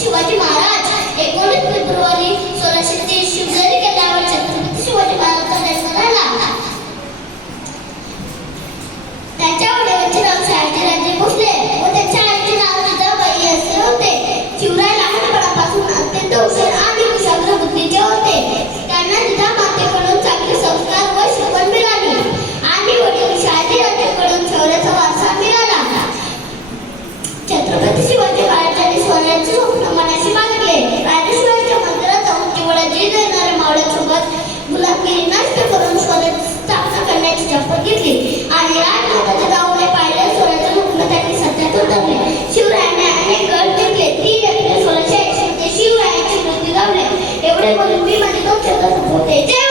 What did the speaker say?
Shivaji Maharaj 19 February 1630 शिवजरी किल्ल्यावर छत्रपती शिवाजी महाराजांचा जन्म झाला. त्याच्या वडिलांचे नाव शहाजीराजे भोसले व त्याच्या आईचे नाव जिजाबाई असे होते. शिवराय लहानपणापासून अत्यंत हुशार आणि कुशाग्र बुद्धीचे होते. त्यांना जिजामातेकडून चांगले संस्कार व शिकवण मिळाली आणि वडील शहाजीराजेंकडून शौर्याचा वारसा मिळाला. छत्रपती शिवाजी महाराजांनी स्वराज्याचे स्वप्न मनाशी बांधले. राजेश्वराच्या मंदिरात जाऊन केवळाजी देणाऱ्या मावळ्यांसोबत गुलामगिरी नष्ट करून स्वराज्य स्थापना करण्याची शपथ घेतली आणि राजमाताच्या दावणे पाहिल्या स्वराज्य स्वप्न त्यांनी सत्यात उतरले. शिवरायांनी अनेक गड जिंकले. 3 एप्रिल 1681 मध्ये शिवरायांची मृत्यू झाली. एवढे बोलून मी माझे 2 शब्द संपवते. जय